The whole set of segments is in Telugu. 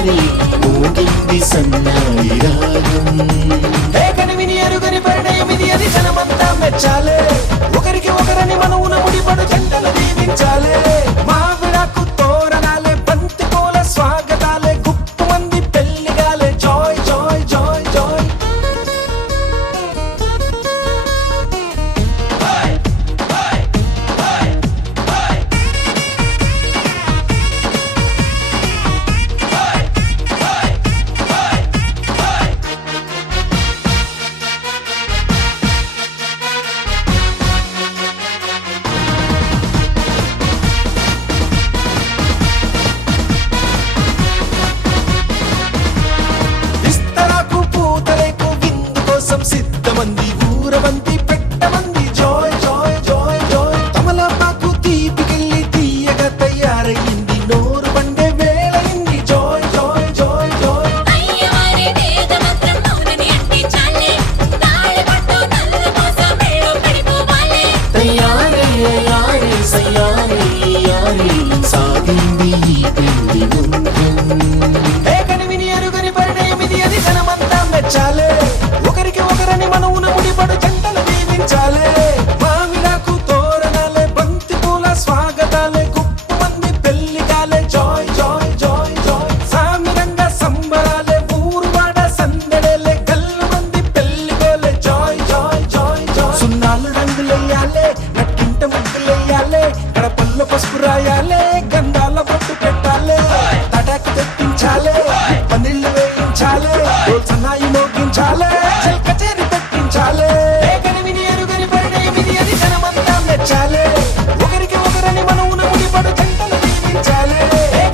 తెల్లారి మోగింది సన్నాయి రాగం. కనివిని ఎరుగని పరిణయమిది అది జనమంతా మెచ్చాలే. ఒకరికి ఒకరని మనవున ముడిపడు జంటలు దీవించాలే. మావిడాకు తోరణాలే బంతి పూల స్వాగతాలే గుప్పు మంది పెళ్లిగాలే. Joy joy joy joy. సిద్ధమంది ఊరవంతి పెట్టమంది. Joy joy joy joy. తమలపాకు తీపికెళ్ళి తీయగా తయారయ్యింది. నోరు బండే వేళయింది. Joy joy joy joy. తయారయ్యారే సయ్యారే యారే సాగింది ఈ పెళ్లి ముందు. కనివిని ఎరుగని పరిణయమిది అది జనమంతా మెచ్చాలే. ఒకరికి ఒకరని మనవున ముడిపడు జంటలు దీవించాలే. మావిడాకు తోరణాలే బంతి పూల స్వాగతాలే గుప్పు మంది పెళ్లిగాలే. Joy joy joy joy. సామిరంగా సంబరాలే ఊరువాడ సందడేలే గల్లు మంది పెళ్లిగోలే. Joy joy joy joy. సున్నాలు రంగులెయ్యాలే నట్టింట ముగ్గులెయ్యాలే. కడపల్లో పసుపు రాయాలే గంధాల బొట్టు పెట్టాలే. తటాకు తెప్పించాలే పన్నీళ్లు వేయించాలే. సన్నాయి మోగించాలే కచేరి పెట్టించాలే. కనివిని ఎరుగని పరిణయమిది అది జనమంతా మెచ్చాలే. ఒకరికి ఒకరని మనవున ముడిపడు జంటలు దీవించాలే.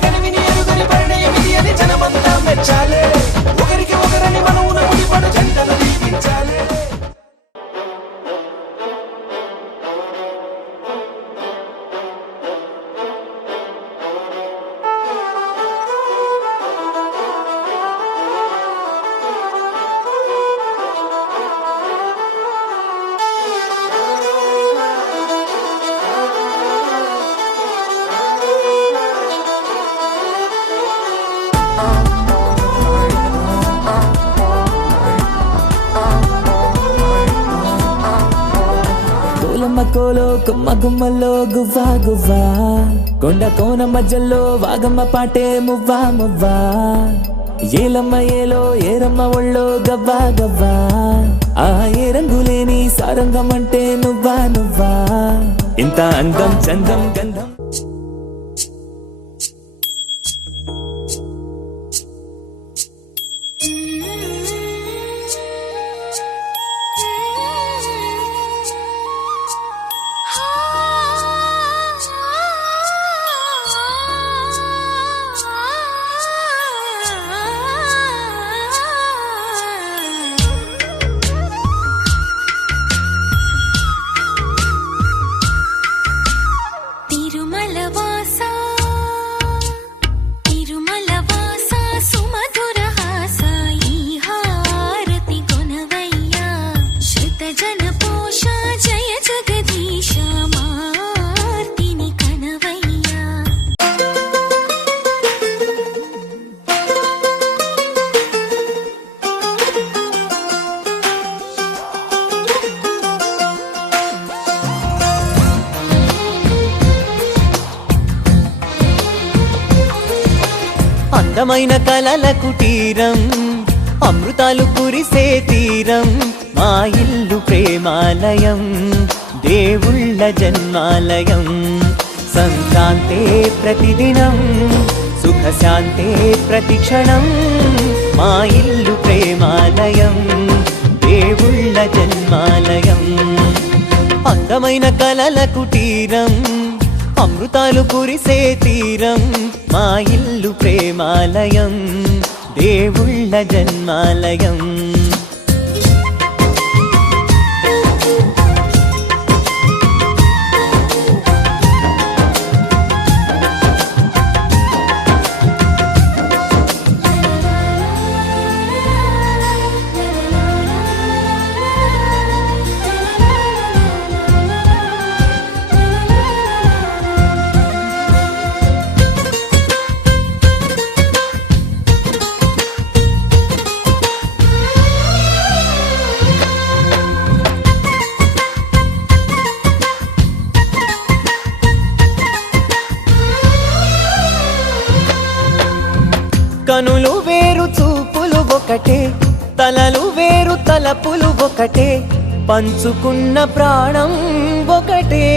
కనివిని ఎరుగని పరిణయమిది అది జనమంతా మెచ్చాలే. ఒకరికి ఒకరని మనవున ముడిపడు జంటలు దీవించాలే. కోలో కొమ్మ గుమ్మలో గువ్వా గువ్వా. కొండ కోన మధ్యలో వాగమ్మ పాటే మువ్వా మువ్వా. ఏలమ్మ ఏలో ఏరమ్మ ఒళ్ళో గవ్వా గవ్వా. ఆ ఏ రంగులేని సారంగం అంటే నువ్వా నువ్వా. ఇంత అందం చందం గంధం అందమైన కలల కుటీరం అమృతాలు కురిసే తీరం. మా ఇల్లు ప్రేమాలయం దేవుళ్ళ జన్మాలయం. సంక్రాంతే ప్రతిదినం సుఖశాంతే ప్రతిక్షణం. మా ఇల్లు ప్రేమాలయం దేవుళ్ళ జన్మాలయం. అందమైన కలల కుటీరం అమృతాలు కురిసే తీరం. మా ఇల్లు ప్రేమాలయం దేవుళ్ళ జన్మాలయం. కనులు వేరు చూపులు ఒకటే, తలలు వేరు తలపులు ఒకటే, పంచుకున్న ప్రాణం ఒకటే.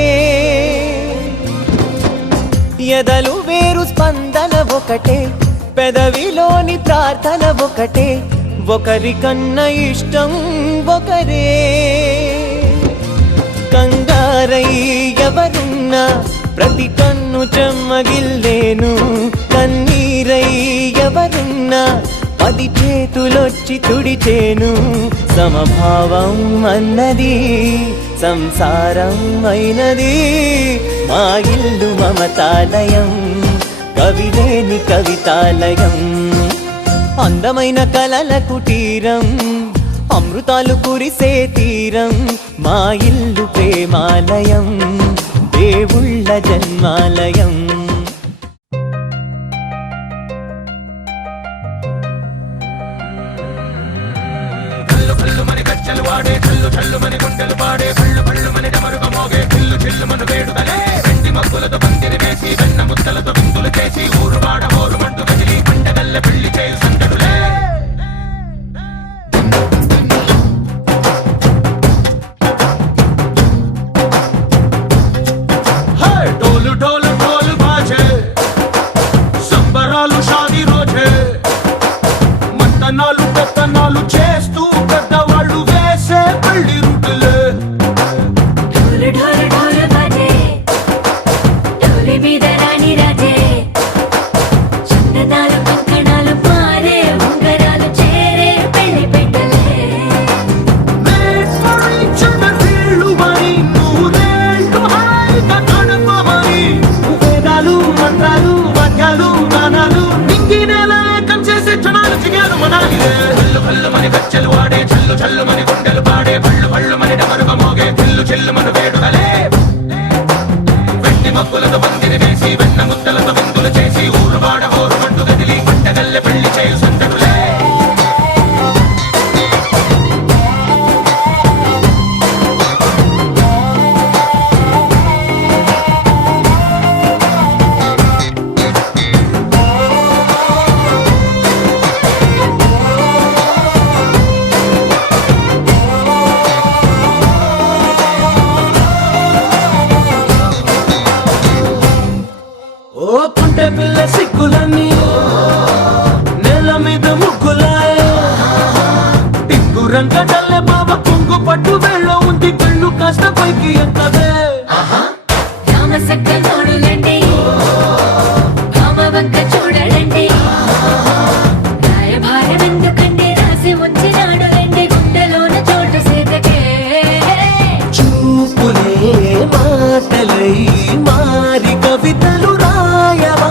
ఎదలు వేరు స్పందన ఒకటే, పెదవిలోని ప్రార్థన ఒకటే, ఒకరికన్నా ఇష్టం ఒకరే. కంగారై ఎవరున్నా ప్రతి కన్ను చెమ్మగిల్లేను, కన్నీరై ఎవరున్నా 10 చేతులొచ్చి తుడిచేను. సమభావం అన్నది సంసారం అయినది, మా ఇల్లు మమతాలయం, కవిలేని కవితాలయం. అందమైన కలల కుటీరం, అమృతాలు కురిసే తీరం, మా ఇల్లు ప్రేమాలయం, దేవుళ్ళ జన్మాలయం. మని కచ్చలు వాడే చల్లు చల్లు మని గుండెలు పాడే కళ్ళు కళ్ళు మని డమరుగ మోగే చిల్లు చిల్లు మన వేడుదలే. వెండి మబ్బులతో పందిరి వేసి వెన్న ముద్దలతో విందులు చేసి ఊరు వాడ ఊరు మంటు కదిలి పండగల్ల పెళ్లి చేయు సందడులే. డోలు డోలు డోలు బాజే సంబరాలు షాదీ రోజే, మంతనాలు పెత్తనాలు చేస్తూ పెద్దవాళ్ళు వేసే పెళ్లి రుటులే. ఢోలు ఢోలు ఢోలు బాజే, ఢోలి మీద రాణి రాజే, చందనాలు కంకణాలు మారే, ఉంగరాలు చేరే పెళ్లి పెట్టలే. Made for each other వీళ్ళు మరి నూరేళ్ళు హాయిగా గడపమని. వేదాలు మంత్రాలు వాక్యాలు గానాలు నింగి నేల ఏకం చేసే క్షణాలు చిగారు మనాలిలే. కళ్ళు కళ్ళు మని కచ్చలు వాడే చల్లు చల్లు మని గుండెలు పాడే పళ్ళు పళ్ళు మని డమరుగ మోగే చిల్లు చిల్లు మన వేడుదలే. వెండి మబ్బులతో పందిరి వేసి వెన్న ముద్దలతో విందులు చేసి ఊరు వాడ ఊరు మంటు కదిలి పంటగల్లె పెళ్లి చేయు సందడులే. ఓ పుంటె పిల్ల సిక్కులన్నీ నేల మీద ముగ్గులాయ, టింగు రంగడల్లె బాబ కుంగు పట్టు వేళ్ళ ఉంది, కళ్ళు కాస్త పైకి ఎక్కవే. రామ సక్క నోడులండి, రామ వంక చూడడండి, రాయభారం ఎందుకండి రాసి ఉంచినాడు రండి, గుండెలోన చోటు సేతకే. చూపులే మాటలై మారి కవితలు రాయవా,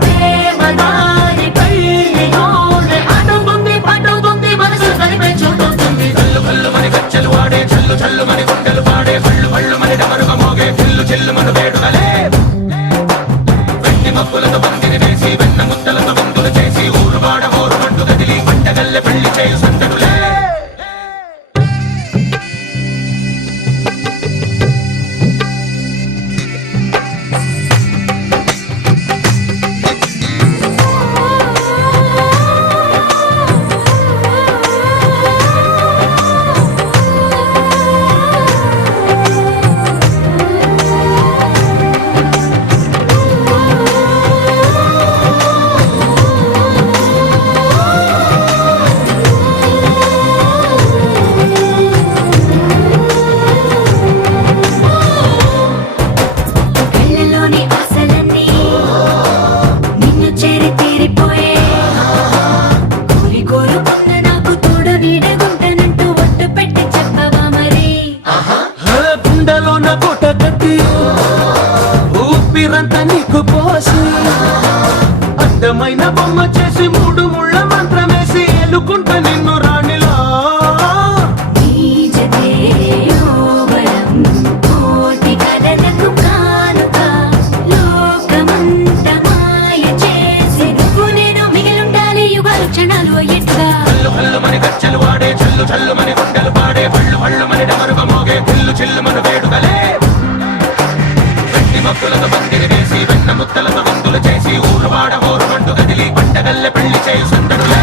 ప్రేమదారి పెళ్లి నోడే అడుగుంది పట్టుకుంది మనసు కలిపే చూడుతుంది. కళ్ళు కళ్ళు మని కచ్చలు వాడే చల్లు చల్లు మని గుండెలు పాడే పళ్ళు పళ్ళు మని డమరుగ మోగే చిల్లు చిల్లు మన వేడుదలే. వెండి మబ్బులతో పందిరి వేసి వెన్న ముద్దలతో విందులు చేసి ఊరు వాడ ఊరు మంటు కదిలి పంటగల్లె పెళ్లి చేయు సందడులే. కళ్ళలోని ఆశలన్నీ నిన్ను చేరి తీరిపోయే, కోరి కోరుకున్న నాకు తోడు నీడగుంటానంటూ ఒట్టు పెట్టి చెప్పవా మరి. గుండెలోన కోట కట్టి ఊపిరంతా నీకు పోసి, అందమైన బొమ్మ చేసి 3 ముళ్ళ మంత్రమేసి ఎలుకుంట నిన్ను రాణిలా. నీ జతే యోవరం కోటి కలలకు కానుక, లోకమంత మాయ చేసి నువ్వు నేను మిగిలుండాలి యుగాలు క్షణాలు ఎట్లా. కళ్ళు కళ్ళు మని కచ్చలు వాడే చల్లు చల్లు మని గుండెలు పాడే పళ్ళు పళ్ళు మని డమరుగ మోగే చిల్లు చిల్లు మన వేడుదలే. వెండి మబ్బులతో పందిరి వేసి వెన్న ముద్దలతో విందులు చేసి ఊరు వాడ ఊరు మంటు కదిలి పంటగల్లె చెల్లె పెళ్లి చేయి సందడులే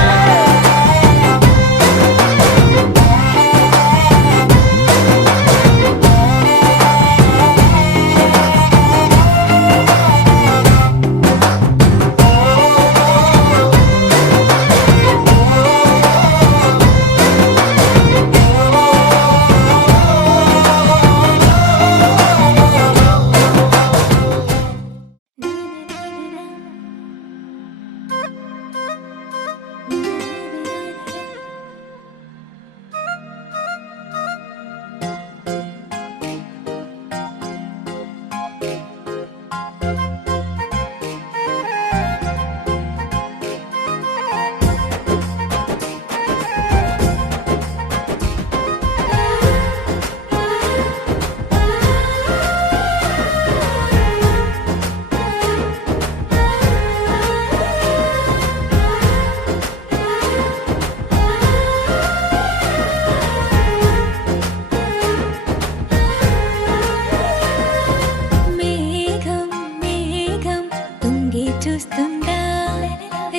మేఘం మేఘం తుంగి చూస్తుందా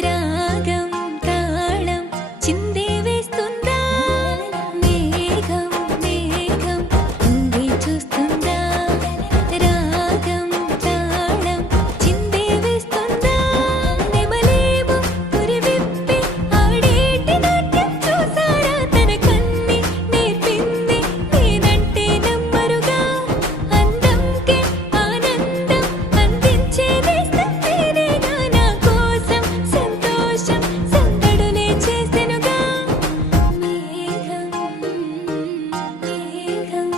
రాగం తాళం చిందే వేస్తుందా మేఘం మేఘం తుంగి చూస్తుందా రాగం తాళం చిందే వేస్తుందా నెమలేమో పురివిప్పి ఆడేటి నాట్యం చూసారా తన కన్ని నేర్పింది నేనంటే నమ్మరుగా అందంకే ఆనందం అందించే వేస్తుందేనేగా నా కోసం సంతోషం సందడులే చేసెనుగా మేఘం మేఘం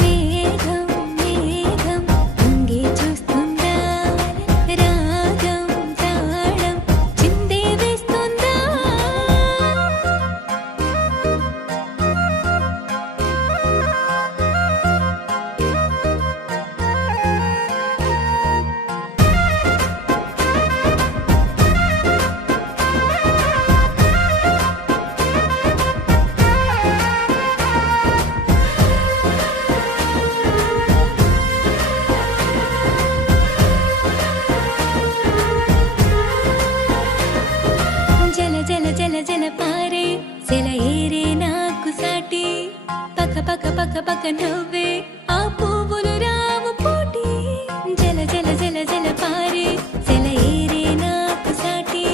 మేఘం మేఘం తుంగి చూస్తుందా రాగం తాళం చిందే వేస్తుందా జల జల జల జల పారే సెల ఏరే నాకు సాటి పక్క పక్క పక్క పక్క నవ్వే ఆ పువ్వులు రావు పోటీ జల జల జల జల పారే సెల ఏరే నాకు సాటి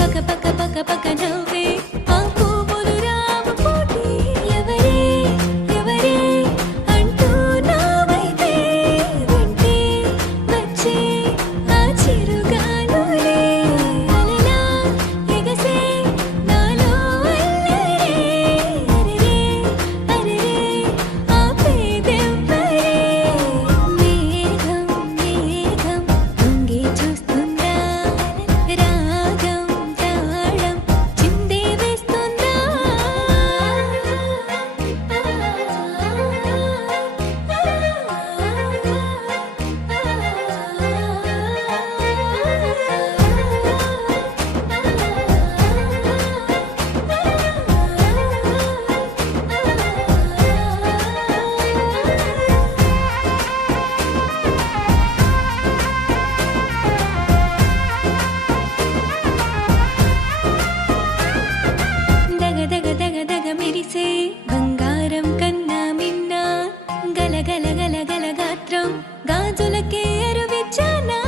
పక్క పక్క పక్క పక్క నవ్వే ఆ పువ్వులు రావు పోటీ ఎవరే ఎవరే అంటూ నా వైపే ఉంటే వచ్చే ఆ చిరుగాలులే అలలా ఎగసే నాలో అల్లరే అరెరే అరెరే ఆపేదెవ్వరే మేఘం మేఘం తుంగి చూస్తుందా రాగం తాళం చిందే వేస్తుందా దగ దగ దగ దగ మెరిసే బంగారం కన్నా మిన్న గల గల గల గల గాత్రం గాజులకే అరువిచ్చానా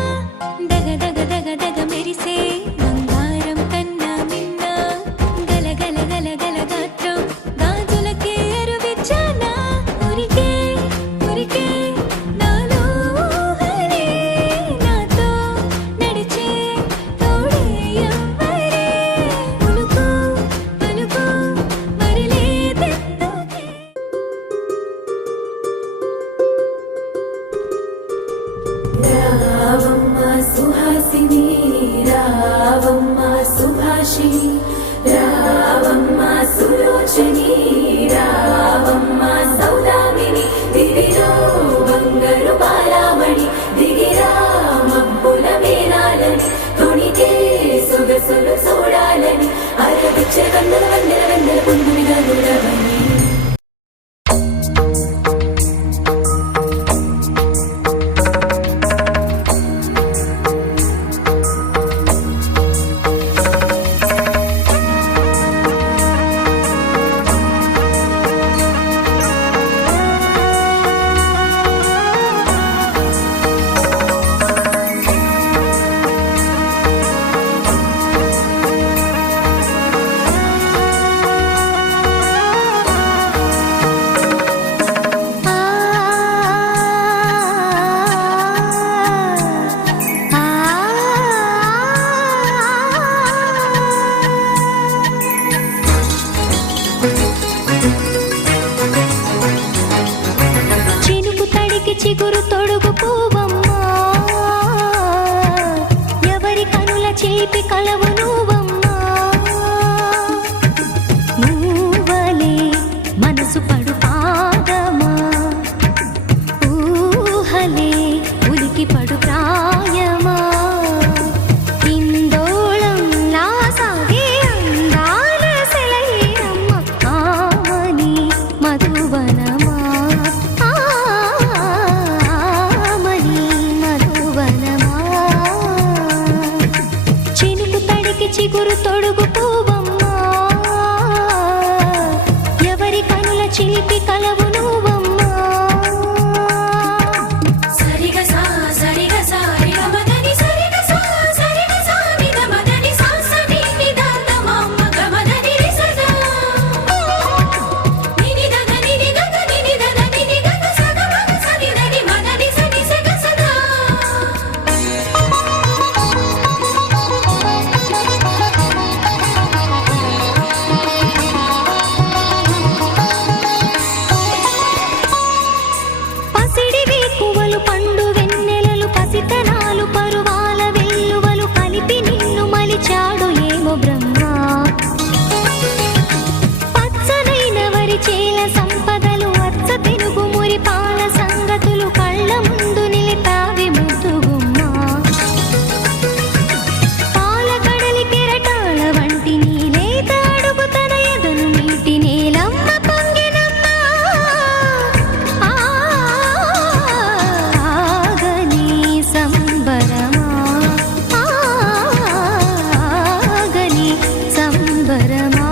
దగ దగ దగ దగ మెరిసే బంగారం కన్నా మిన్న గల గల గల గల గాత్రం గాజులకే అరువిచ్చానా ఉరికే ఉరికే నాలో ఊహనే నాతో నడిచే తోడే ఎవ్వరే ఉలుకు పలుకు మరిలేదెందుకే రావమ్మ సుహాసిని రావమ్మ సుభాషిణి రావమ్మ సులోచని రావమ్మ సౌదామిని దివిలో బంగారు బాలామణి దిగిరా మబ్బుల మేనాలని తొణికే సొగసులు చూడాలని అరవిచ్చే వందల వందల వందల పుంగునిగా నుడవని చిగురుకి చిగురు తొడుగు పూవమ్మా ఎవరి కనుల చిలిపి కలవు నువ్వమ్మా సరిగ సా సరిగ సా రిగ మదని సరిగ సా సరిగ సా నిద మదని సా సని నిద తమమ్మ గమదని రిసదా నిని దద నిని గద నిని దద నిని గద సద మగ సని దని మదని సని సగ సదా పసిడి వేకువలు పండు వెన్నెలలు పసితనాలు పరువాల వెల్లువలు కలిపి నిన్ను మలిచాడు ఏమో బ్రహ్మ పచ్చనైన వరి చేల సంపదలు అచ్చ తెనుగు మురి పాల సంగతులు కళ్ళ ముందు నిలిపావి ముద్దుగుమ్మ పాల కడలి కెరటాల వంటి నీలేత అడుగు తన ఎదను మీటి నేలమ్మ పొంగినమ్మ ఆగని సంబరమా ఆగని సంబరమా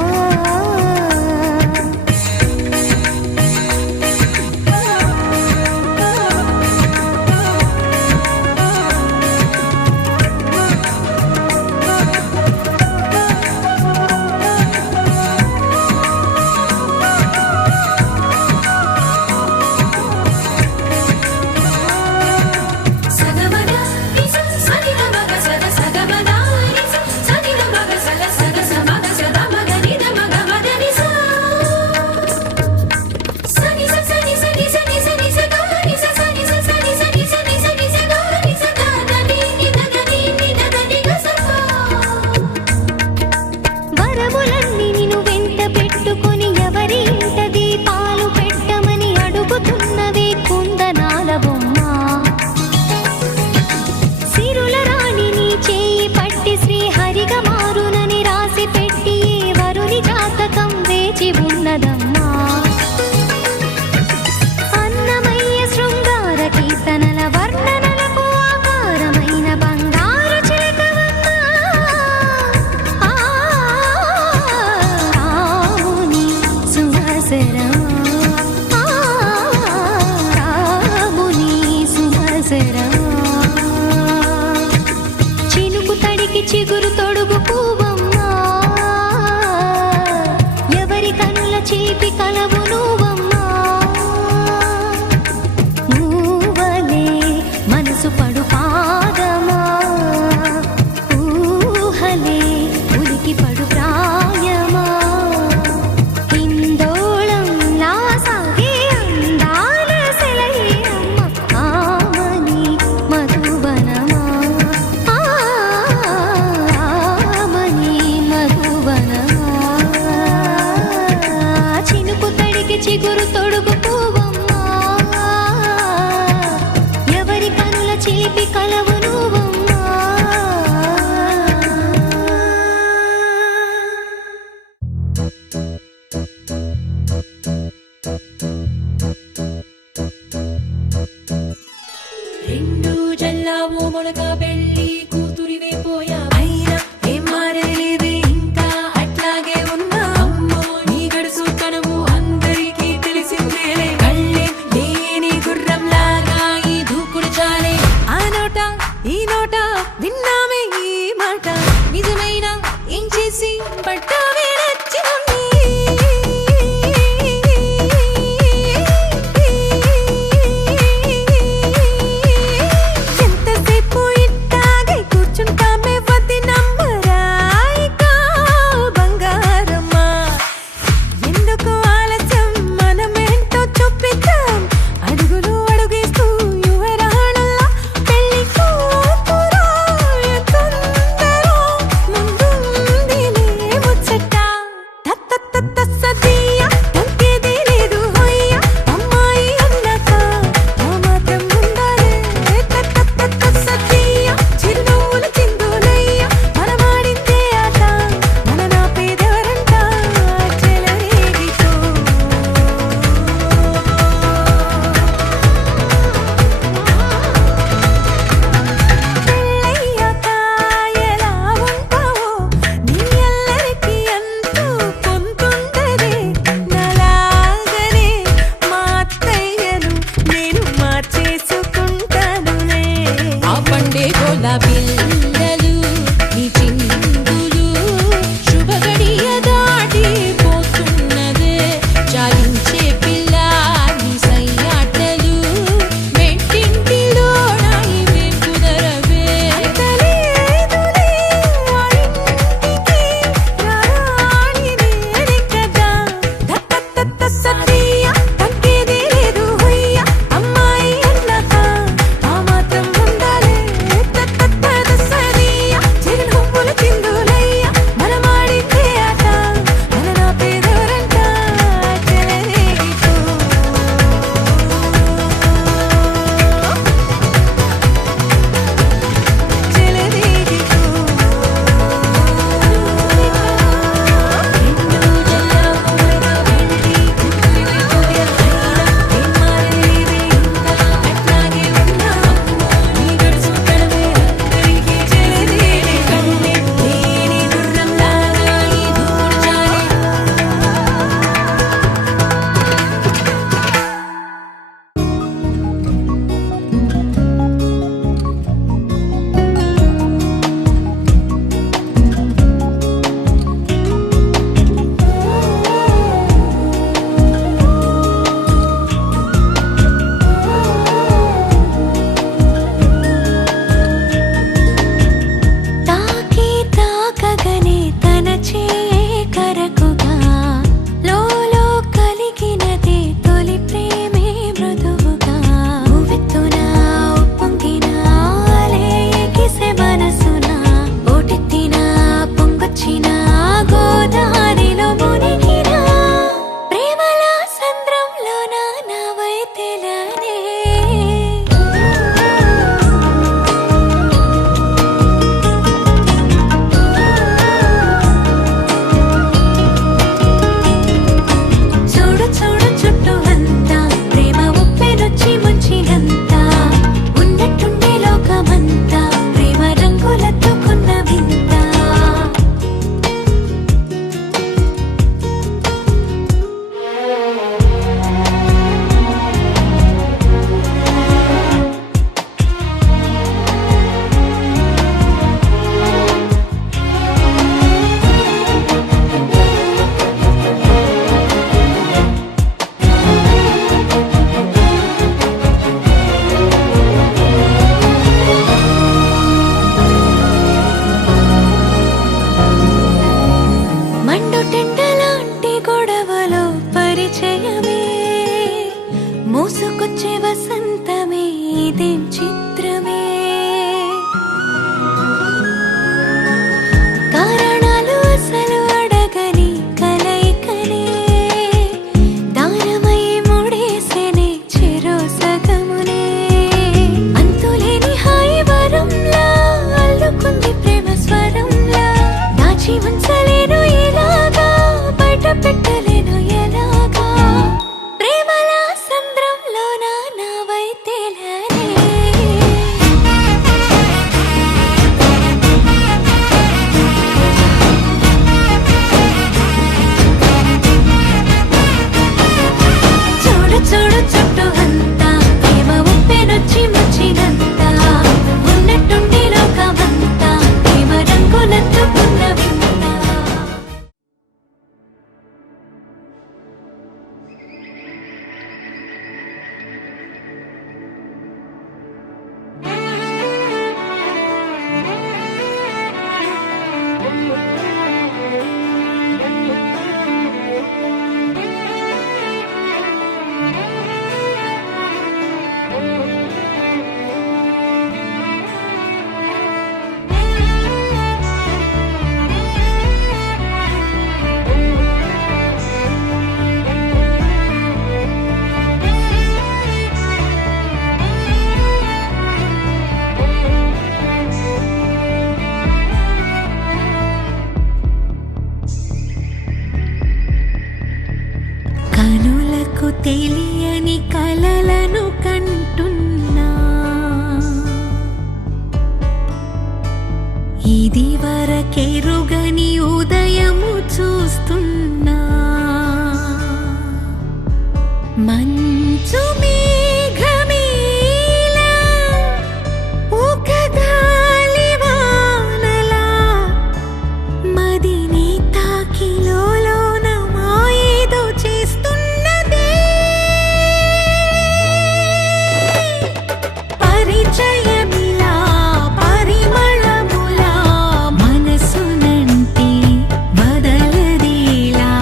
సగమద నిస సని ద మగ సద సగమద నిస సని ద మగ సల సగ సమగ సద మగ నిద మగ మదని సా సని స సని సని సని సని స గ ని స సని స సని సని సని సని స గ ని స ద ద ని ని ద ద ని ని ద ద ని గ స వరములన్నీ నిన్ను వెంట పెట్టుకొని ఎవరి ఇంట దీపాలు పెట్టమని అడుగుతున్నవే కుందనాల బొమ్మ సిరుల రాణి నీ చేయి పట్టి శ్రీహరిగా మారునని రాసి పెట్టి ఏ వరుని జాతకం వేచి ఉన్నదమ్మా అన్నమయ్య శృంగార కీర్తనల వర్ణనలకు ఆకారమైన బంగారు చిలకవమ్మా రాముని సుమసరమా రాముని సుమసరమా చినుకు తడికి చిగురు తొడుగు పూవమ్మా ఎవరి కనుల చిలిపి కలవు నువ్వమ్మా మూవలే మనసు పడు పాదమా ఊహలే ఉలికి పడు ప్రాయమా హిందోళంలా సాగే అందాల సెలయేరమ్మ ఆమని మధువనమా ఆమని మధువనమా చినుకు తడికి చిగురు తొడుగు పూవమ్మా ఎవరి కనుల చిలిపి కలవు నువ్వమ్మా రెండు జల్లావు మొలక పెళ్ళి కూతురివే పోయా అయినా ఏం మారలేదే ఇంకా అట్లాగే ఉన్నా అమ్మో నీ గడుసు తనము అందరికీ తెలిసిందేలే కళ్ళే లేని గుర్రం లాగా ఈ దూకుడు చాలే ఆ నోట ఈ నోట విన్నామే ఈ మాట నిజమైన ఏం చేసి పట్టావే నచ్చినోణ్ణి ఎంతసేపు దాచలేను ఎలాగా బయట పెట్టలేను ఎలాగా ప్రేమల సంద్రంలో నావై తేలనే చూడు చూడు చుట్టూ అంతా ప్రేమ ఉప్పెనొచ్చి మచ్చినంతా ఉన్నట్టుండి లోకమంతా ప్రేమ రంగులెత్తుకున్న వింత కనులకు తెలియని కలలను కంటున్నా ఇది వరకెరుగని ఉదయము చూస్తున్నా మంచు మేఘమేలా ఒక గాలివానలా మదిని తాకిలోన మాయేదో చేస్తున్నదే పరిచయమిలా పరిమళములా మనసునంటే బదలదేలా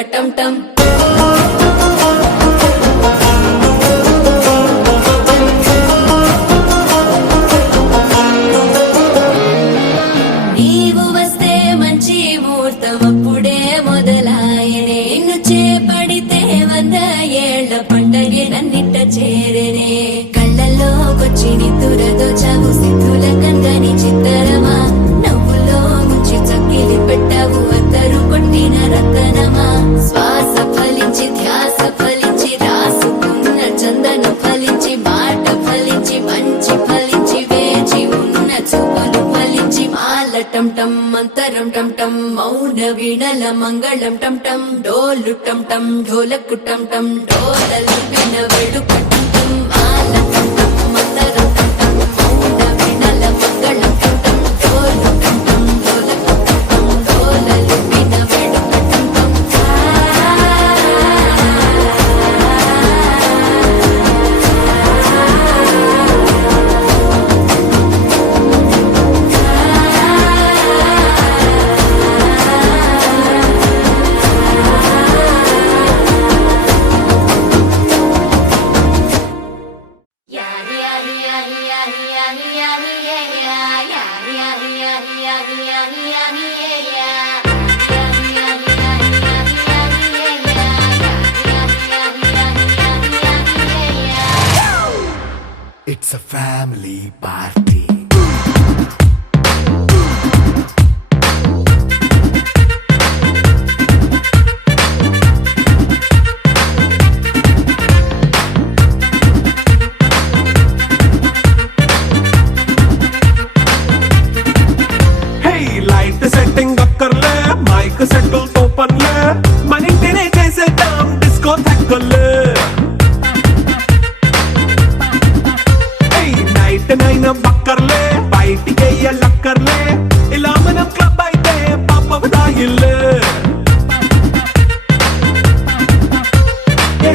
కట్టం టం నీవు వస్తే మంచి ముహూర్తం అప్పుడే మొదలాయనే నిన్ను చేపడితే 100 ఏళ్ల పండగే నన్నిట్ట చేరనే కళ్ళల్లోకొచ్చి నిద్దురదోచావు సిద్ధుల కందని చిత్తరమా నవ్వులో ముంచి చక్కిలి పెట్టావు అద్దరు కొట్టిన రతనమా శ్వాస ఫలించి ధ్యాస ఫలించి రాసుకున్న చందనం ఫలించి మాట ఫలించి మంచి ఫలించి వేచి ఉన్న చూపులు ఫలించి మాలటం టం మంతరం టం టం మౌన వీణల మంగళం టం టం డోలు టం టం ఢోలకు టం టం డోలలు విన వెడుక టం టం మాలటం టం మంతరం టం టం మౌన వీణల మంగళం టం టం డోలు టం టం ఢోలకు టం టం డోలలు విన వెడుక టం టం It's a family party. Hey, light setting అక్కర్లే మైక్ సెట్టిల్ తో పనులే మన ఇంటినే చేసేద్దాం డిస్కో థక్కర్లే నైట్ నైన్ బక్కర్లే బయటికి లక్కర్లే ఇలా మనం క్లబ్ అయితే పాప దాయిల్లే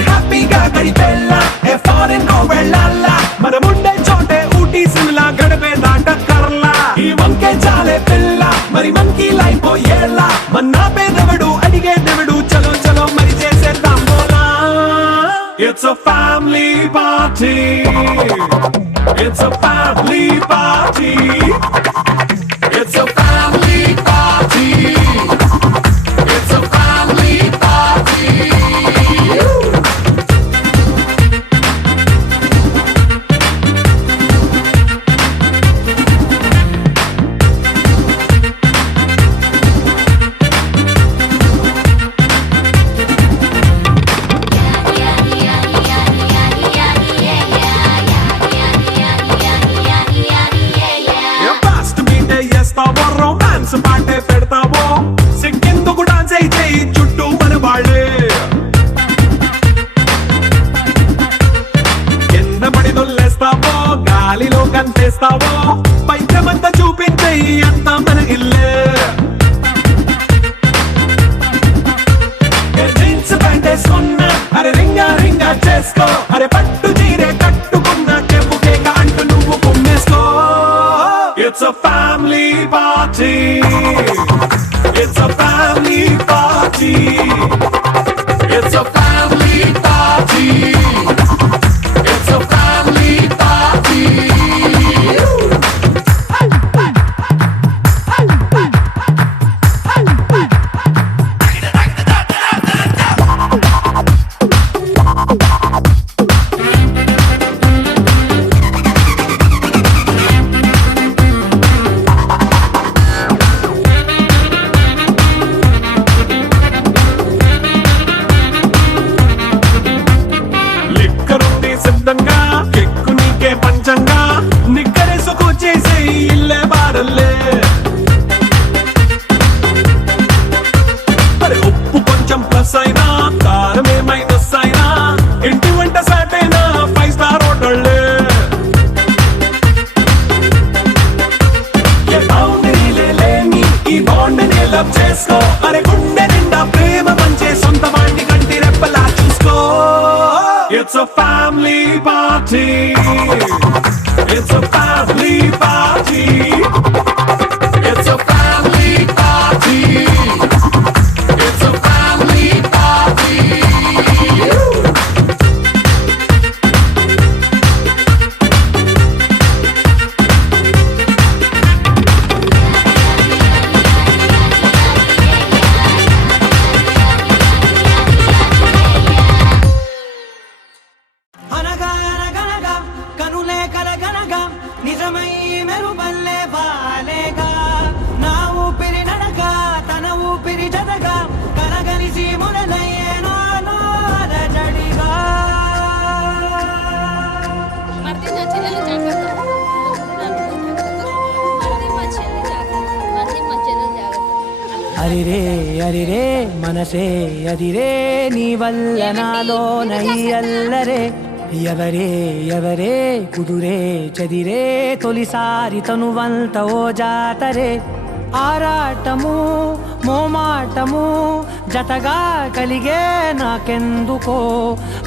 హ్యాపీగా గడిపెళ్ళ ఏ ఫారెన్ కో వెళ్ళాల మనం ఉండే చోటే ఊటీ సిమ్లా గడిపే దాటక్కర్లా ఈ వంకే చాలే పిల్ల మరి మంకీ లైఫ్ ఏళ్ళ మన్నా పేదవడు అడిగే దేవుడు చలో చలో మరి చేసేద్దాం బోలా it's a family party. It's a family party. It's a family party. It's a family party. Romance పాటే పెడతావో సిగ్గెందుకు డాన్స్ అయితే చుట్టూ మన వాళ్ళే కింద పడి దొల్లేస్తావో గాలిలో కంటేస్తావో పైకమంతా చూపించే అంతా మన ఇల్లే జీన్స్ ప్యాంట్ వేసుకున్నా అరే రింగా రింగా చేసుకో అరే పట్టు చీరే కట్టుకున్న చెప్పు కేక అంటూ నువ్వు కుమ్మేసుకో It's a family party. It's a family party. It's a family party. It's a family party. సిద్ధంగా కెక్కు నీకే పంచంగా నిక్కరేసుకు చేసే ఇల్లే బారల్లే మరి ఉప్పు కొంచెం ప్లస్ అయినా కారమే మైనస్ అయినా ఇంటి వంట సాటైనా 5 స్టార్ హోటళ్ళే ఏ బౌండరీలే లేని ఈ బాండ్ని లవ్ చేసుకో అరే గుండె నిండా ప్రేమ పంచే సొంత వాణ్ణి కంటి రెప్పలా చూసుకో It's a family party. It's a family party. It's a family party. It's a family party. అరిరే అరిరే మనసే అదిరే నీ వల్ల నాలోన ఈ అల్లరే ఎవరే ఎవరే కుదురే చదిరే తొలిసారి తనువంత ఓ జాతరే ఆరాటము మోమాటము జతగా కలిగే నాకెందుకో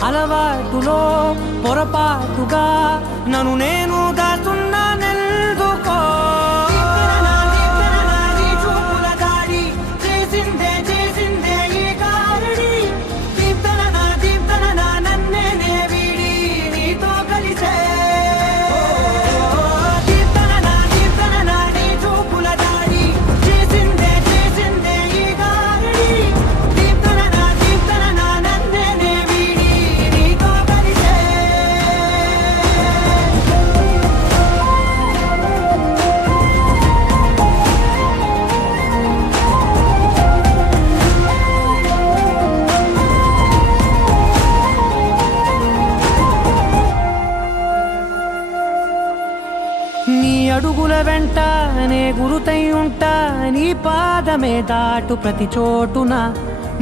అలవాటులో పొరపాటుగా నన్ను నేను దాచున్నానెందుకో నీ అడుగుల వెంట నే గురుతై ఉంటా నీ పాదమే దాటు ప్రతి చోటున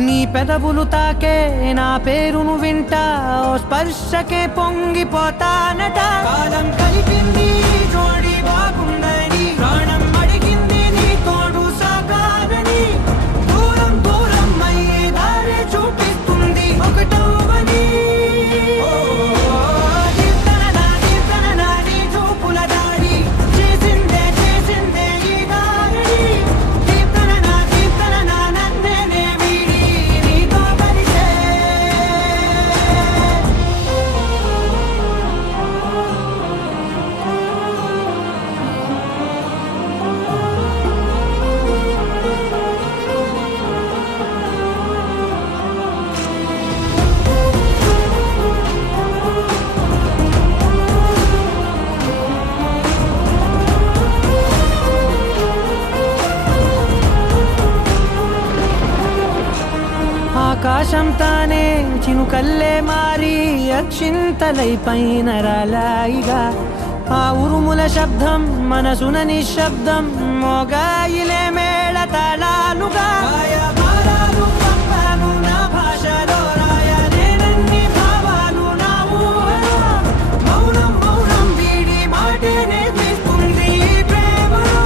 నీ పెదవులు తాకే నా పేరును వింటా ఓ స్పర్శకే పొంగిపోతానట కాలం కలిపింది జోడి బాగుందని ప్రాణం అడిగింది నీ తోడు సాగాలని దూరం దూరం అయ్యే దారి చూపిస్తుంది ఒకటవని ఆకాశం తానే చినుకల్లే మారి అక్షింతలై పైన రాలాయిగా ఆ ఉరుముల శబ్దం మనసున నిశ్శబ్దం మోగాయిలే మేళ తాళాలుగా నా భాషలో రాయలేనన్ని భావాలు నా ఊహలో మౌనం మౌనం వీడి మాటే నేర్పిస్తుంది ప్రేమలో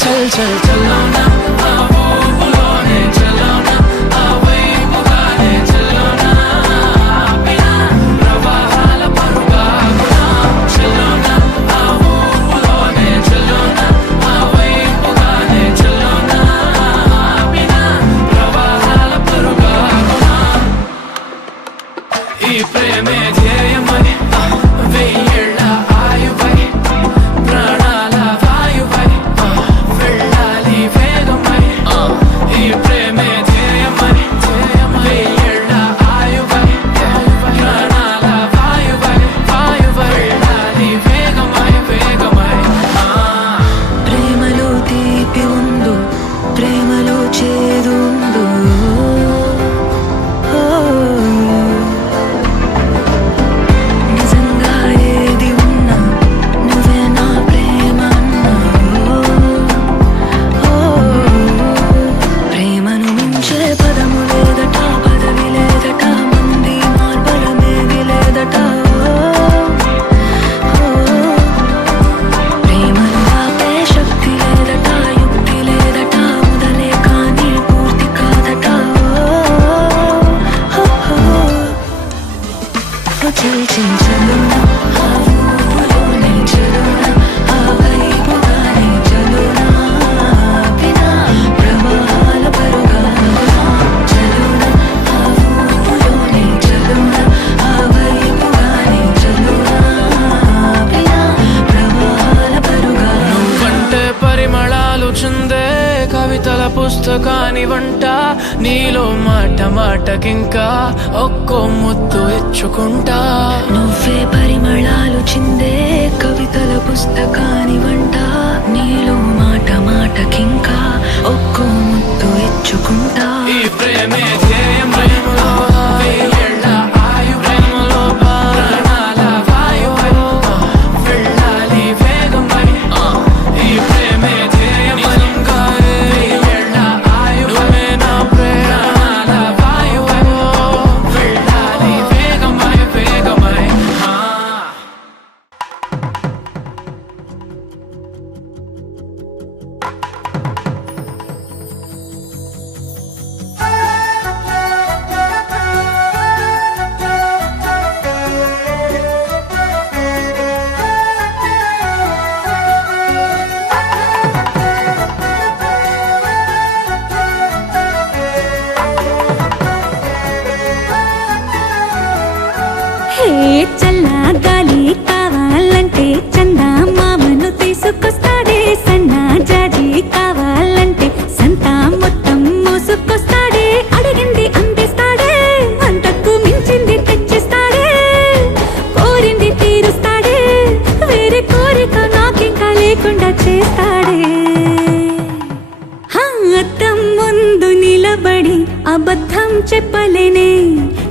చల్ చల్ చల్లోనా ఆ ఊపులోనే చల్లోనా ఆ వైపుగానే చల్లోనా ఆపినా ప్రవాహాల పరుగాగునా చల్లోనా ఆ ఊపులోనే చల్లోనా ఆ వైపుగానే చల్లోనా ఆపినా ప్రవాహాల పరుగాగునా ఈ ప్రేమే ధ్యేయమై వెయ్యేళ్ళ ఆయువై ప్రాణాల వాయువై వెళ్ళాలి పుస్తకాని వంట నీలో మాట మాటకింకా ఒక్కో ముద్దు ఇచ్చుకుంటా నువ్వే పరిమళాలు చిందే కవితల పుస్తకాని వంట నీలో మాట మాటకింకా ఒక్కో ముద్దు ఇచ్చుకుంటా ఈ ప్రేమే ధ్యేయం ప్రేమలో వెయ్యేళ్ళ ఆయు ప్రేమలో ప్రాణాల వాయువై వెళ్ళాలి వేగమై ఈ ప్రేమే ధ్యేయం వెయ్యేళ్ళ ఆయు నువ్వే నా ప్రాణాల వాయువై వెళ్ళాలి వేగమై వేగమై హే చల్లా గాలి కావాలంటే చందా మామను తీసుకొస్తాడే సన్నా జాజి కావాలంటే సంతా మొత్తం మోసుకొస్తాడే అడిగింది అందిస్తాడే అంతకు మించింది తెచ్చిస్తాడే కోరింది తీరుస్తాడే వేరే కోరిక నాకింకా లేకుండా చేస్తాడే అద్దం ముందు నిలబడి అబద్ధం చెప్పలేనే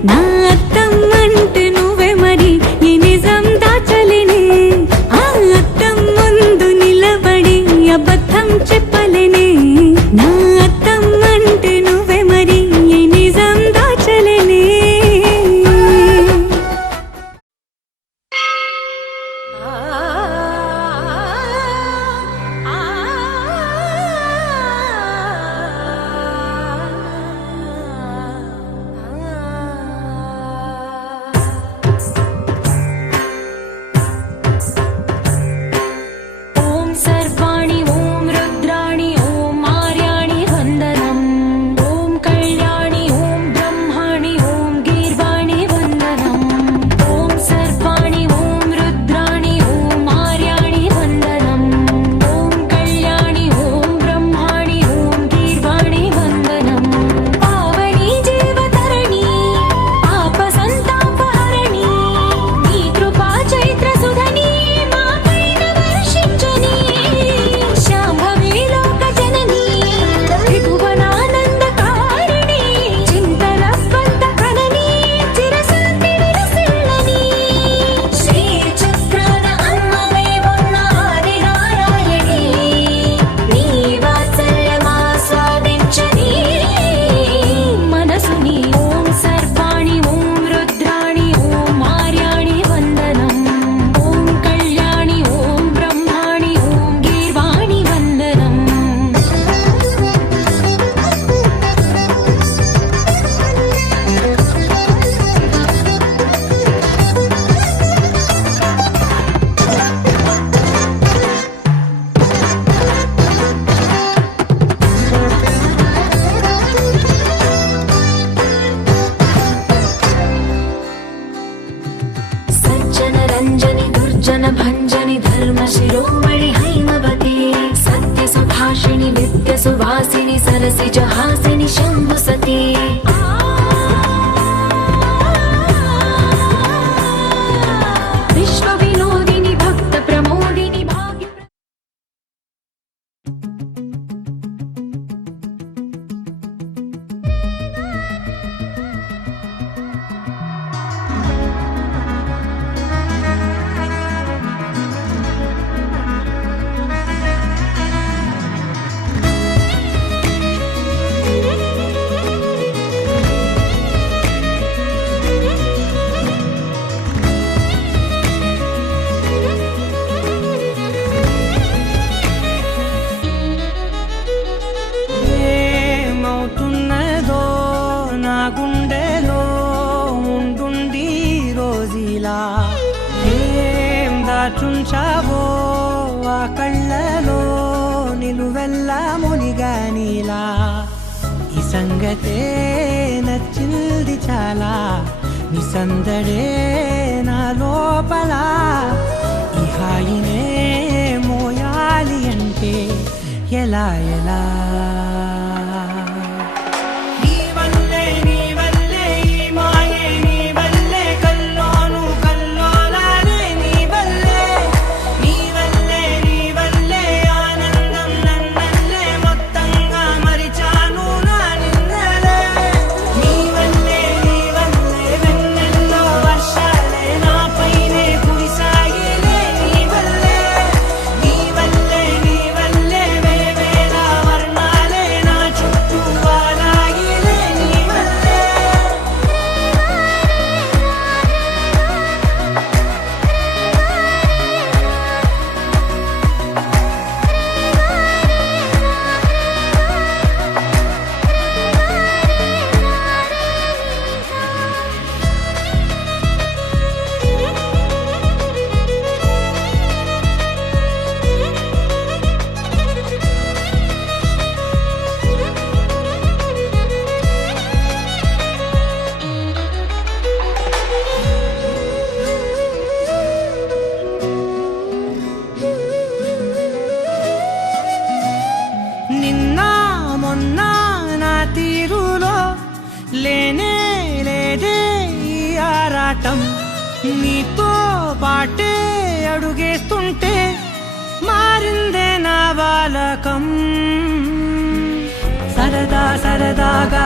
నా అద్దం అంటే నువ్వే మరి ఈ నిజం దాచలేనే ఆ అద్దం ముందు నిలబడి అబద్ధం చెప్పలేనే నా అద్దం అంటే నువ్వే మరి ఈ నిజం దాచలేనే ఓం సర్వాణి ఓం రుద్రాణి ఓం ఆర్యాణి వందనం ఓం కళ్యాణి ఓం బ్రహ్మాణి ఓం గీర్వాణి వందనం ఓం సర్వాణి ఓం రుద్రాణి ఓం ఆర్యాణి వందనం ఓం కళ్యాణి ఓం బ్రహ్మాణి ఓం గీర్వాణి వందనం పావని జీవతరణి పాప సంతాపహరణి నీ కృపా చైత్ర సుధని మాపైన వర్షించని శాంభవి లోక జనని త్రిభువనానందకారిణి చింతల స్వంత ప్రణని చిరశాంతి విలసిల్లని శ్రీ చక్రాన అమ్మవే ఉన్న ఆది నారాయణి నీ వాత్సల్యమాస్వాదించని మనసుని ఓం సర్వాణి ఓం రుద్రాణి ఓం ఆర్యాణి వందనం ఓం కళ్యాణి ఓం బ్రహ్మాణి ఓం గీర్వాణి వందనం సజ్జన రంజని దుర్జన భంజని ధర్మ శిరోమణి హైమవతి సత్య సుభాషిణి నిత్య సువాసిని సరసి జహాసిని శంభు సతీ విశ్వ వినోదిని భక్త ప్రమోదిని భాగ్య ఏమవుతున్నదో నా గుండెలో ఉండుండి రోజీలా ఏం దాచుంచావో ఆ కళ్ళలో నిలువెల్లా మునిగానిలా ఈ సంగతే నచ్చింది చాలా నీ సందడే నా లోపల ఈ హాయినే మోయాలి అంటే ఎలా ఎలా అడుగేస్తుంటే మారిందే నా బాలకం. సరదా సరదాగా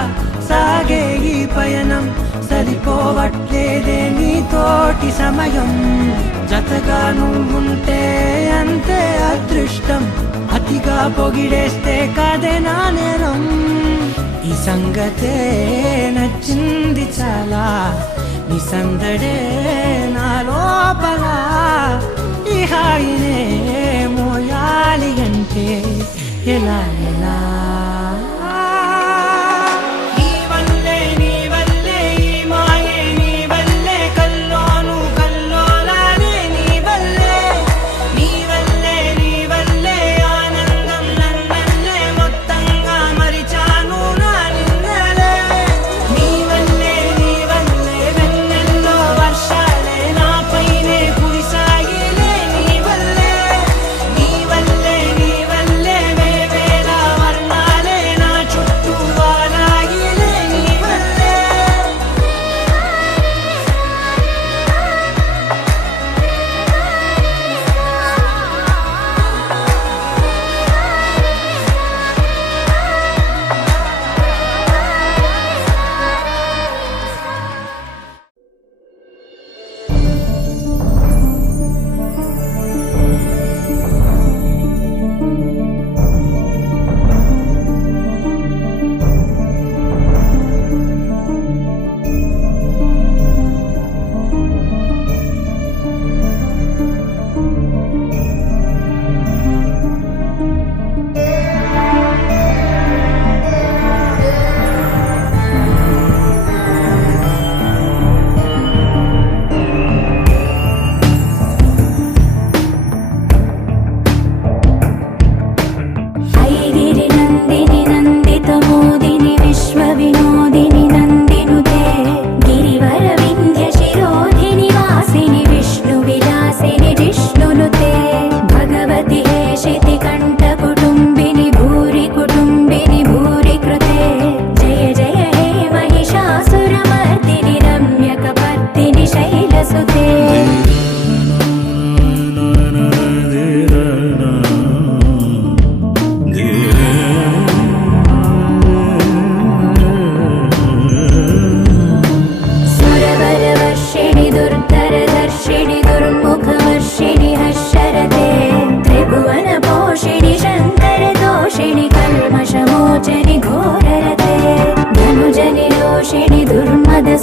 సాగే ఈ పయనం సరిపోవట్లేదే నీతోటి సమయం. జతగా నువ్వుంటే అంతే అదృష్టం, అతిగా పొగిడేస్తే కదే నా నేరం. ఈ సంగతే నచ్చింది చాలా, నీ సందడే నా లోపల. ఈ హాయినే మోయాలి అంటే ఎలా ఎలా.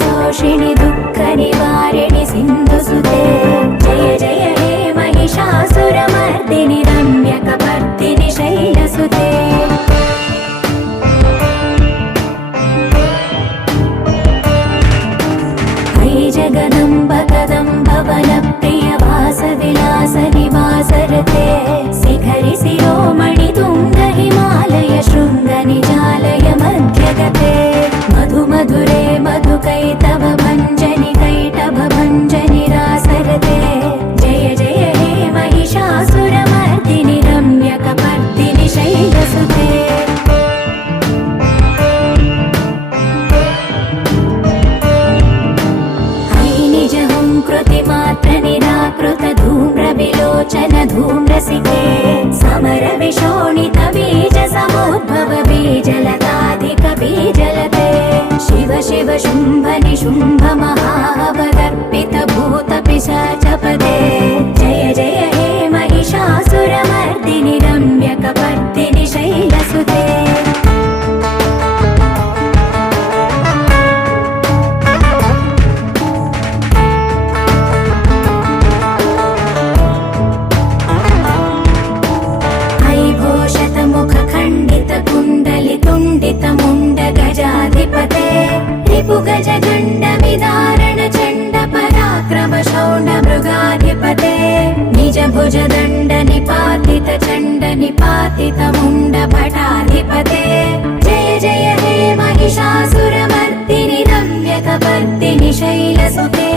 शोषिणि दुःख निवारिणि सिन्धुसुते जय जय हे महिषासुरमर्दिनि रम्यकपर्दिनि शैलसुते हे जगदम्ब कदम्ब वनप्रिय वासविलास निवासरते शिखरि शिरोमणि तुङ्ग हिमालय शृङ्ग निजालय मध्यगते मधु मधुरे मधुकैतव भञ्जनि कैटभ भञ्जनि रासरते जय जय हे महिषासुरमर्दिनि रम्यकपर्दिनि शैलसुते कृतिमात्र निराकृत धूम्र विलोचन धूम्रसिके समर विशोणित बीज समुद्भव बीजलताधिक बीजलते शिव शिव शुम्भ निशुम्भ महावदर्पित भूत पिशाचपदे जय जय हे महिषासुरमर्दिनि रम्यकपर्दिनि शैलसुते मुण्ड गजाधिपते रिपु गज गण्ड विदारण चण्ड पराक्रम शौण्ड मृगाधिपते निज भुज दण्ड निपातित चण्ड निपातित मुण्ड भटाधिपते जय जय हे महिषासुरमर्दिनि रम्यकपर्दिनि शैलसुते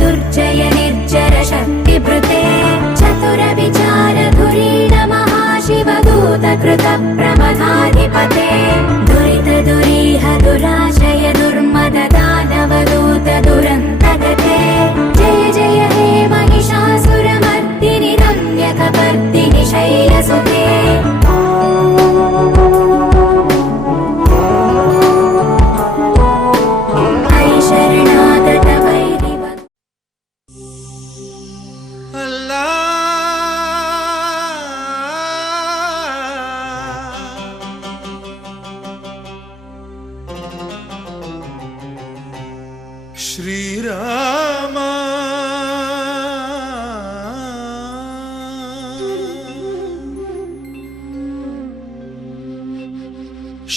दुर्जय निर्जर शक्तिभृते कृत प्रमदाधिपते दुरित दुरीह दुराशय दुर्मद दानवदूत दुरन्तगते जय जय हे महिषासुरमर्दिनि रम्यकपर्दिनि शैलसुते ऐ शरणागत वैदिव శ్రీరామ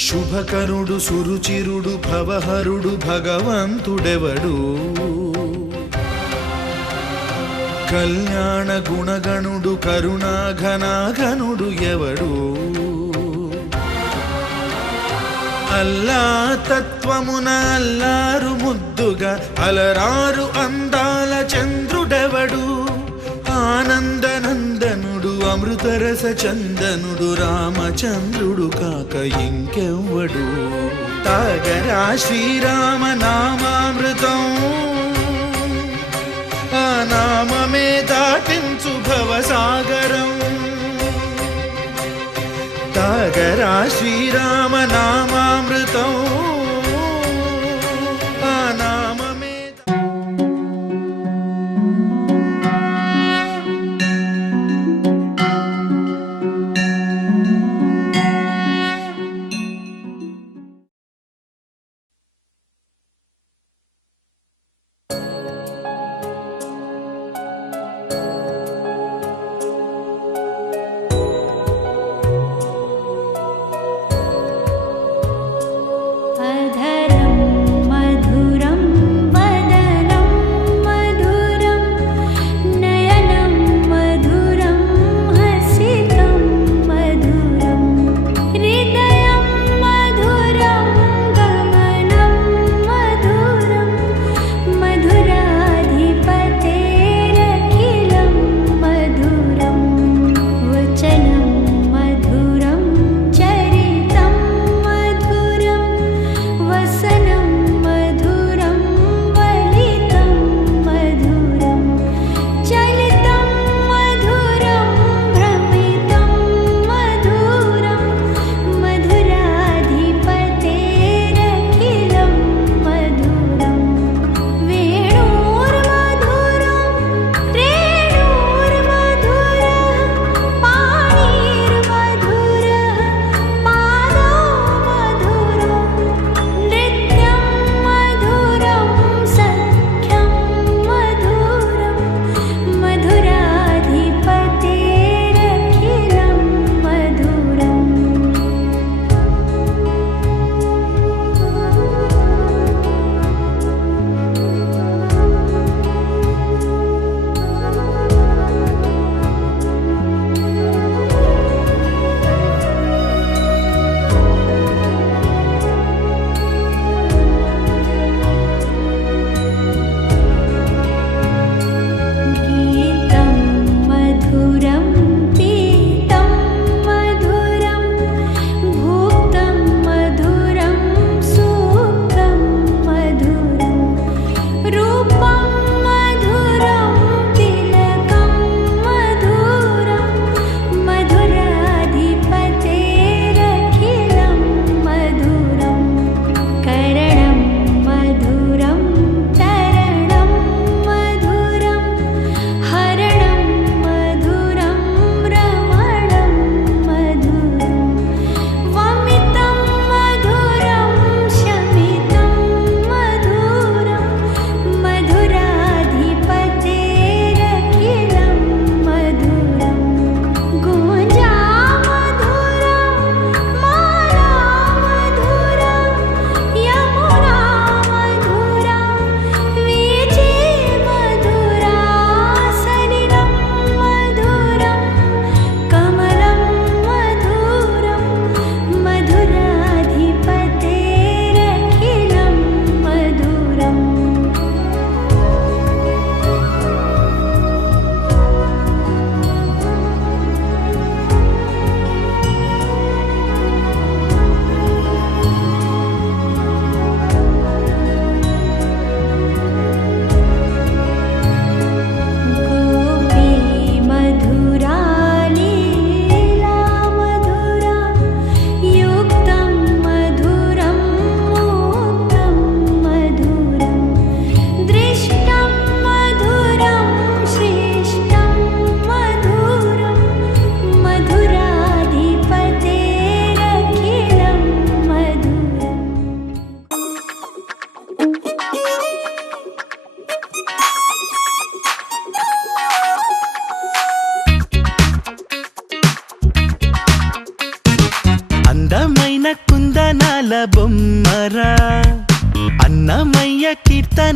శుభకరుడు సురుచిరుడు భవహరుడు భగవంతుడెవడు కళ్యాణ గుణగణుడు కరుణాఘనాఘనుడు ఎవడు అల్లా తత్వమున అల్లారు ముద్దుగా అలరారు అందాల చంద్రుడెవడు ఆనందనందనుడు అమృతరస చందనుడు రామచంద్రుడు కాక ఇంకెవ్వడు తాగరా శ్రీరామ నామామృతం ఆ నామమే దాటించు భవసాగరం తాగరా శ్రీరామ నామామృతం ఆ నామమే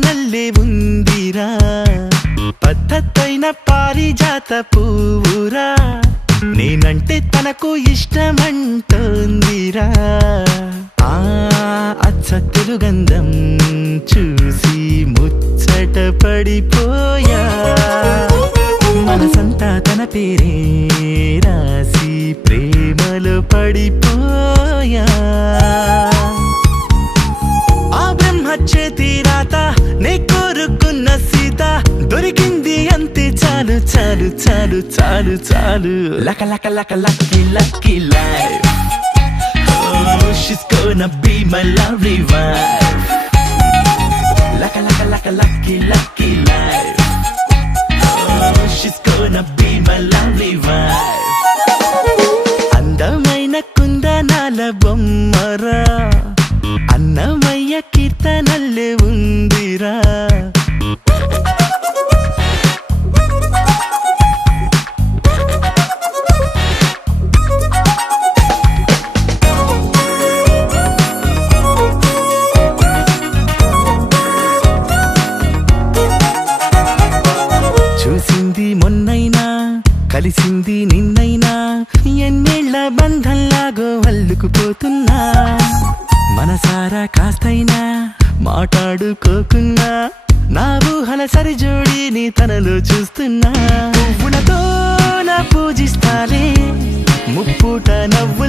నల్లే ఉందిరా పద్ధతైన పారిజాత పువ్వురా నేనంటే తనకు ఇష్టమంటోందిరా ఆ అచ్చ తెలుగంధం చూసి ముచ్చట పడిపోయా మనసంతా తన పేరే రాసి ప్రేమలో పడిపోయా ఆ బ్రహ్మ చేతి రాత నే కోరుకున్న సీత దొరికింది అంతే చాలు చాలు చాలు చాలు చాలు లక లక లక lucky lucky life oh she's gonna be my lovely wife laka laka laka lucky lucky life oh she's gonna be my lovely wife అందమైన కుందనాల బొమ్మరా అన్నమయ్య కీర్తనల్లే ఉందిరా చూసింది మొన్నైనా కలిసింది నిన్నైనా ఎన్నేళ్ల బంధంలాగో అల్లుకుపోతున్నా మనసారా కాస్తైనా మాట్లాడుకోకున్నా నా ఊహల సరిజోడిని తనలో చూస్తున్నా పువ్వులతో నా పూజిస్తాలే ముప్పుట నవ్వు